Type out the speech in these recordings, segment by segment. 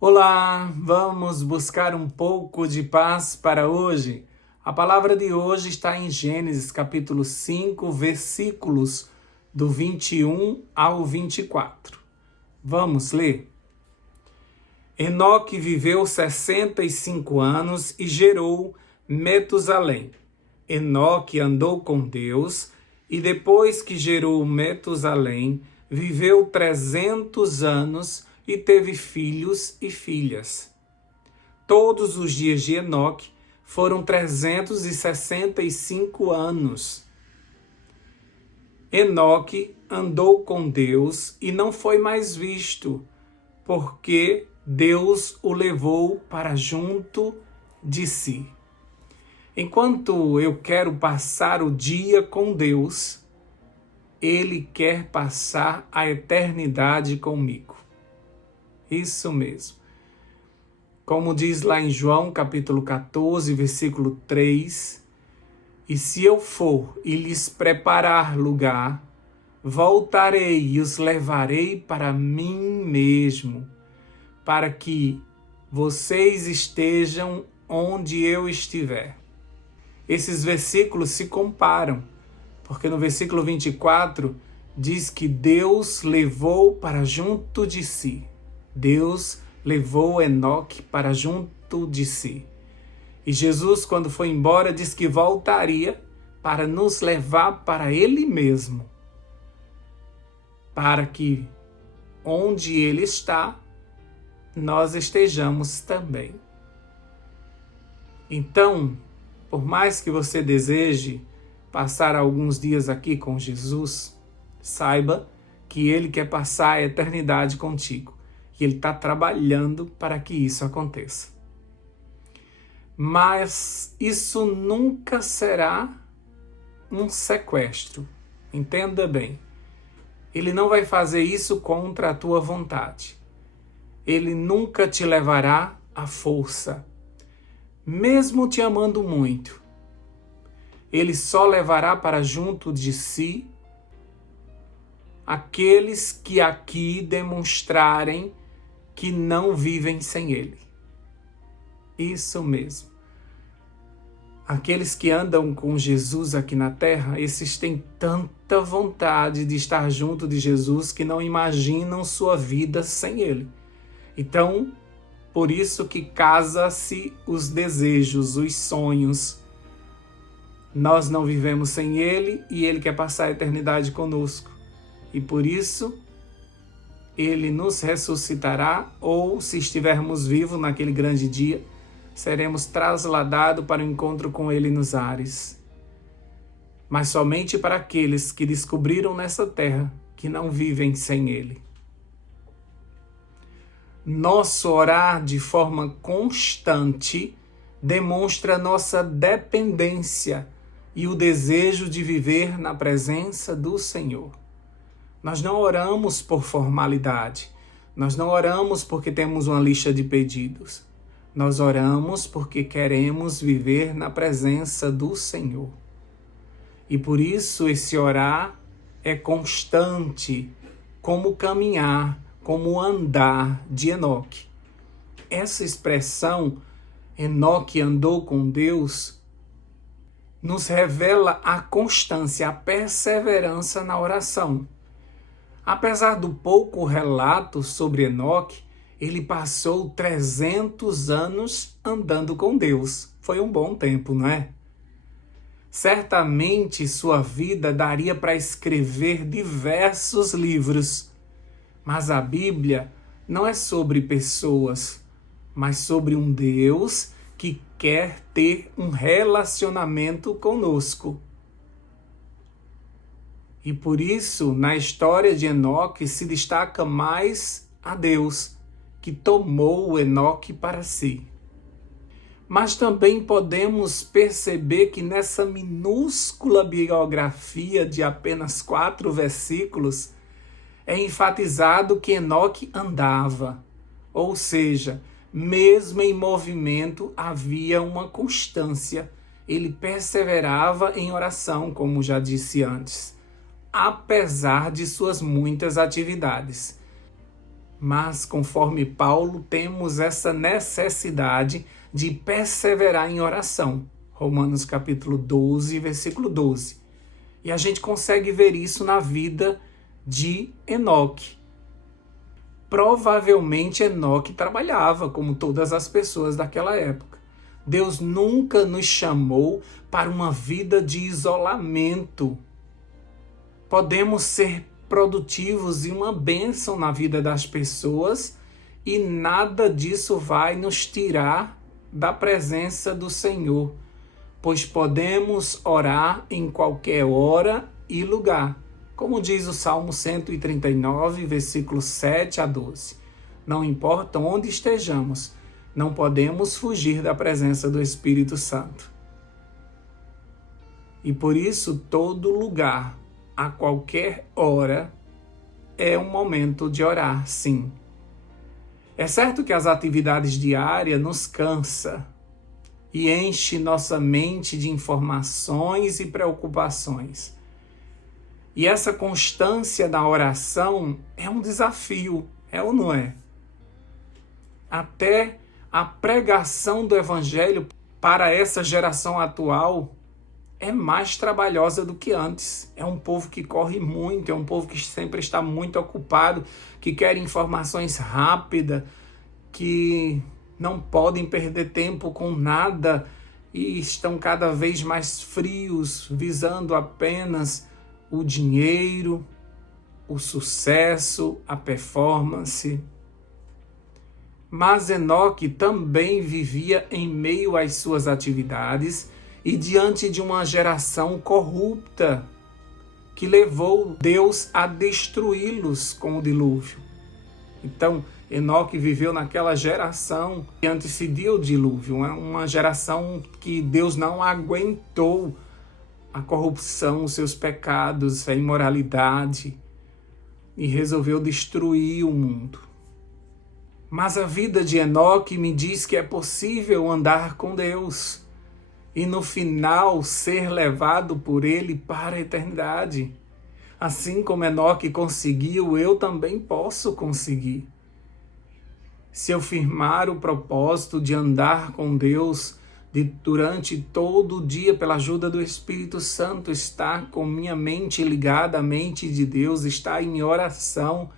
Olá, vamos buscar um pouco de paz para hoje. A palavra de hoje está em Gênesis capítulo 5, versículos do 21 ao 24. Vamos ler. Enoque viveu 65 anos e gerou Metusalém. Enoque andou com Deus e depois que gerou Metusalém, viveu 300 anos e teve filhos e filhas. Todos os dias de Enoque foram 365 anos. Enoque andou com Deus e não foi mais visto, porque Deus o levou para junto de si. Enquanto eu quero passar o dia com Deus, Ele quer passar a eternidade comigo. Isso mesmo. Como diz lá em João capítulo 14, versículo 3, e se eu for e lhes preparar lugar, voltarei e os levarei para mim mesmo, para que vocês estejam onde eu estiver. Esses versículos se comparam, porque no versículo 24 diz que Deus levou para junto de si. Deus levou Enoque para junto de si. E Jesus, quando foi embora, disse que voltaria para nos levar para Ele mesmo, para que onde Ele está, nós estejamos também. Então, por mais que você deseje passar alguns dias aqui com Jesus, saiba que Ele quer passar a eternidade contigo. E Ele está trabalhando para que isso aconteça. Mas isso nunca será um sequestro. Entenda bem. Ele não vai fazer isso contra a tua vontade. Ele nunca te levará à força. Mesmo te amando muito, Ele só levará para junto de si aqueles que aqui demonstrarem que não vivem sem Ele. Isso mesmo. Aqueles que andam com Jesus aqui na terra, esses têm tanta vontade de estar junto de Jesus que não imaginam sua vida sem Ele. Então, por isso que casa-se os desejos, os sonhos. Nós não vivemos sem Ele e Ele quer passar a eternidade conosco. E por isso, Ele nos ressuscitará, ou se estivermos vivos naquele grande dia, seremos trasladados para o encontro com Ele nos ares. Mas somente para aqueles que descobriram nessa terra que não vivem sem Ele. Nosso orar de forma constante demonstra nossa dependência e o desejo de viver na presença do Senhor. Nós não oramos por formalidade, nós não oramos porque temos uma lista de pedidos, nós oramos porque queremos viver na presença do Senhor. E por isso esse orar é constante, como caminhar, como andar de Enoque. Essa expressão, Enoque andou com Deus, nos revela a constância, a perseverança na oração. Apesar do pouco relato sobre Enoque, ele passou 300 anos andando com Deus. Foi um bom tempo, não é? Certamente sua vida daria para escrever diversos livros. Mas a Bíblia não é sobre pessoas, mas sobre um Deus que quer ter um relacionamento conosco. E por isso, na história de Enoque, se destaca mais a Deus, que tomou Enoque para si. Mas também podemos perceber que nessa minúscula biografia de apenas 4 versículos, é enfatizado que Enoque andava, ou seja, mesmo em movimento havia uma constância. Ele perseverava em oração, como já disse antes, apesar de suas muitas atividades. Mas, conforme Paulo, temos essa necessidade de perseverar em oração. Romanos capítulo 12, versículo 12. E a gente consegue ver isso na vida de Enoque. Provavelmente Enoque trabalhava como todas as pessoas daquela época. Deus nunca nos chamou para uma vida de isolamento. Podemos ser produtivos e uma bênção na vida das pessoas e nada disso vai nos tirar da presença do Senhor, pois podemos orar em qualquer hora e lugar, como diz o Salmo 139, versículos 7 a 12. Não importa onde estejamos, não podemos fugir da presença do Espírito Santo. E por isso, todo lugar, a qualquer hora, é um momento de orar, sim. É certo que as atividades diárias nos cansam e enche nossa mente de informações e preocupações. E essa constância na oração é um desafio, é ou não é? Até a pregação do Evangelho para essa geração atual é mais trabalhosa do que antes. É um povo que corre muito, é um povo que sempre está muito ocupado, que quer informações rápidas, que não podem perder tempo com nada e estão cada vez mais frios, visando apenas o dinheiro, o sucesso, a performance. Mas Enoque também vivia em meio às suas atividades e diante de uma geração corrupta que levou Deus a destruí-los com o dilúvio. Então, Enoque viveu naquela geração que antecedia o dilúvio, uma geração que Deus não aguentou a corrupção, os seus pecados, a imoralidade, e resolveu destruir o mundo. Mas a vida de Enoque me diz que é possível andar com Deus e no final ser levado por Ele para a eternidade. Assim como Enoque conseguiu, eu também posso conseguir. Se eu firmar o propósito de andar com Deus durante todo o dia, pela ajuda do Espírito Santo, estar com minha mente ligada à mente de Deus, estar em oração,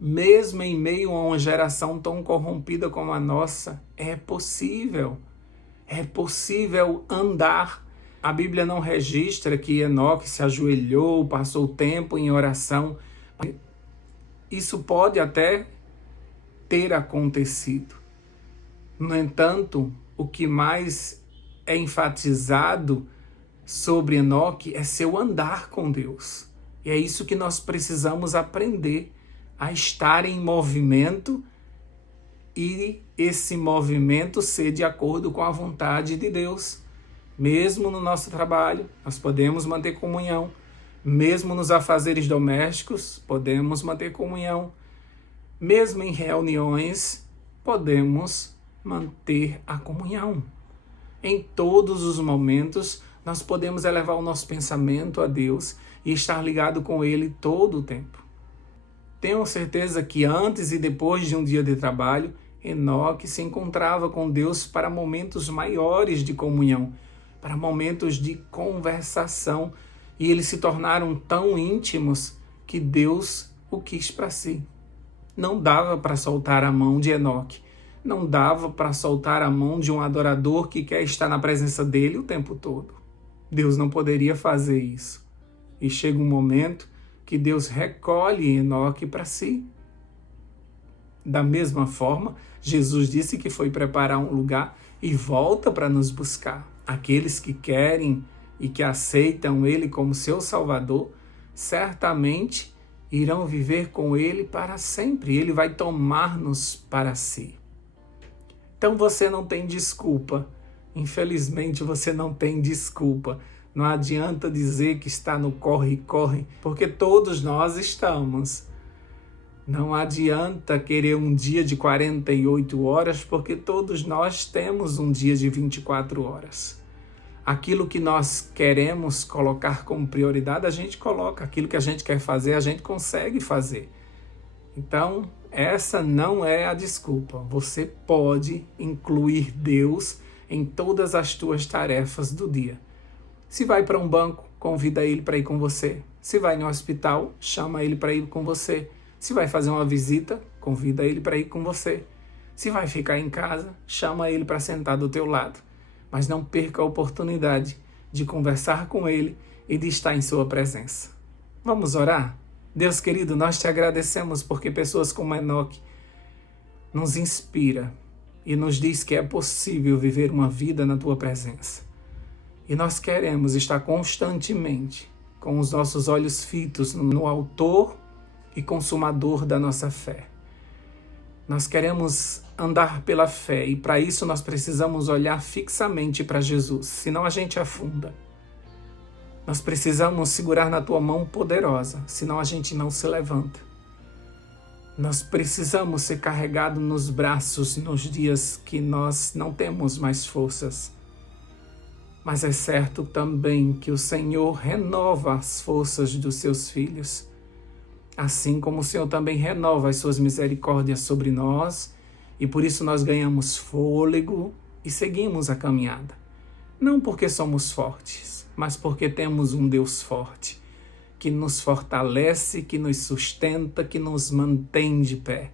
mesmo em meio a uma geração tão corrompida como a nossa, é possível. É possível andar. A Bíblia não registra que Enoque se ajoelhou, passou tempo em oração. Isso pode até ter acontecido. No entanto, o que mais é enfatizado sobre Enoque é seu andar com Deus. E é isso que nós precisamos aprender, a estar em movimento e esse movimento ser de acordo com a vontade de Deus. Mesmo no nosso trabalho, nós podemos manter comunhão. Mesmo nos afazeres domésticos, podemos manter comunhão. Mesmo em reuniões, podemos manter a comunhão. Em todos os momentos, nós podemos elevar o nosso pensamento a Deus e estar ligado com Ele todo o tempo. Tenho certeza que antes e depois de um dia de trabalho, Enoque se encontrava com Deus para momentos maiores de comunhão, para momentos de conversação, e eles se tornaram tão íntimos que Deus o quis para si. Não dava para soltar a mão de Enoque, não dava para soltar a mão de um adorador que quer estar na presença dele o tempo todo. Deus não poderia fazer isso. E chega um momento que Deus recolhe Enoque para si. Da mesma forma, Jesus disse que foi preparar um lugar e volta para nos buscar. Aqueles que querem e que aceitam Ele como seu Salvador, certamente irão viver com Ele para sempre. Ele vai tomar-nos para si. Então você não tem desculpa. Infelizmente você não tem desculpa. Não adianta dizer que está no corre-corre, porque todos nós estamos. Não adianta querer um dia de 48 horas, porque todos nós temos um dia de 24 horas. Aquilo que nós queremos colocar como prioridade, a gente coloca. Aquilo que a gente quer fazer, a gente consegue fazer. Então, essa não é a desculpa. Você pode incluir Deus em todas as tuas tarefas do dia. Se vai para um banco, convida ele para ir com você. Se vai no hospital, chama ele para ir com você. Se vai fazer uma visita, convida ele para ir com você. Se vai ficar em casa, chama ele para sentar do teu lado. Mas não perca a oportunidade de conversar com ele e de estar em sua presença. Vamos orar? Deus querido, nós te agradecemos porque pessoas como Enoque nos inspira e nos diz que é possível viver uma vida na tua presença. E nós queremos estar constantemente com os nossos olhos fitos no autor e consumador da nossa fé. Nós queremos andar pela fé e para isso nós precisamos olhar fixamente para Jesus, senão a gente afunda. Nós precisamos segurar na tua mão poderosa, senão a gente não se levanta. Nós precisamos ser carregados nos braços nos dias que nós não temos mais forças. Mas é certo também que o Senhor renova as forças dos seus filhos. Assim como o Senhor também renova as suas misericórdias sobre nós, e por isso nós ganhamos fôlego e seguimos a caminhada. Não porque somos fortes, mas porque temos um Deus forte, que nos fortalece, que nos sustenta, que nos mantém de pé,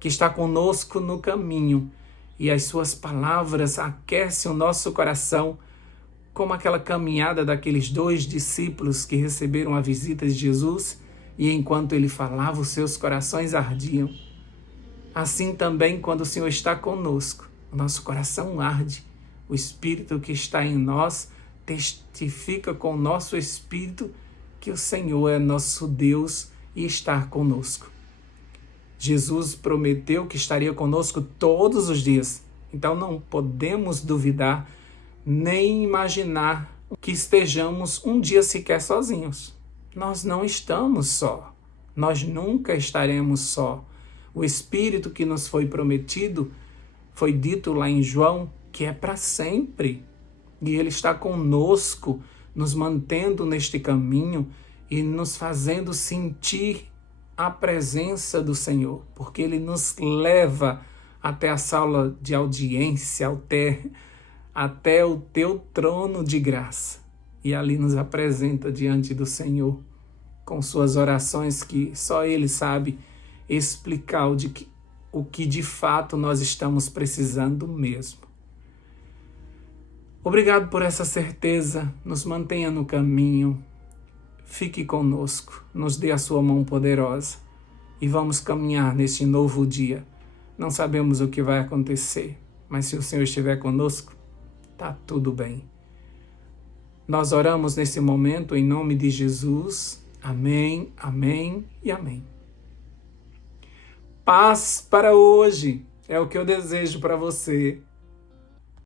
que está conosco no caminho, e as suas palavras aquecem o nosso coração, como aquela caminhada daqueles 2 discípulos que receberam a visita de Jesus, e enquanto ele falava, os seus corações ardiam. Assim também, quando o Senhor está conosco, o nosso coração arde. O Espírito que está em nós testifica com o nosso Espírito que o Senhor é nosso Deus e está conosco. Jesus prometeu que estaria conosco todos os dias. Então não podemos duvidar nem imaginar que estejamos um dia sequer sozinhos. Nós não estamos só. Nós nunca estaremos só. O Espírito que nos foi prometido, foi dito lá em João, que é para sempre. E Ele está conosco, nos mantendo neste caminho e nos fazendo sentir a presença do Senhor, porque Ele nos leva até a sala de audiência, até o teu trono de graça. E ali nos apresenta diante do Senhor, com suas orações que só Ele sabe explicar o que de fato nós estamos precisando mesmo. Obrigado por essa certeza, nos mantenha no caminho, fique conosco, nos dê a sua mão poderosa e vamos caminhar neste novo dia. Não sabemos o que vai acontecer, mas se o Senhor estiver conosco, está tudo bem. Nós oramos nesse momento em nome de Jesus. Amém, amém e amém. Paz para hoje é o que eu desejo para você.